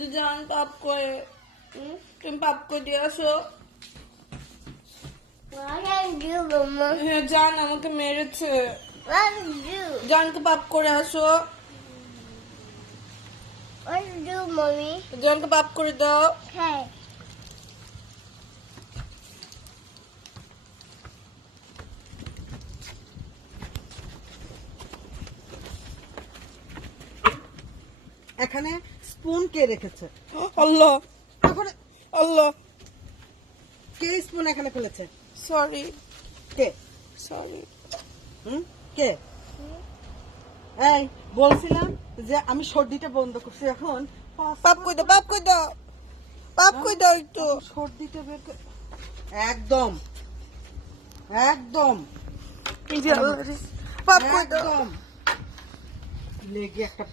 যদি জান পাপ করে তুমি পাপ করে দিয়ে আসো। What did you do, Mama? হ্যাঁ জান আমাকে মেরেছে। What did you do? জানকে পাপ করে আসো। What did you do, Mommy? জানকে পাপ করে দাও। Okay. এখানে স্পুন কে রেখেছে? আল্লাহ এখন আল্লাহ কে স্পুন এখানে ফেলেছে? সরি কে? সরি। কে? এই বলছিলাম যে আমি সর্দিটা বন্ধ করছি, এখন পাপ করে দাও, পাপ করে দাও, পাপ করে দাও একটু। সর্দিটা বের করে একদম একদম এই যে আল্লাহ রে, পাপ করে দাও। একদম লেগে একটা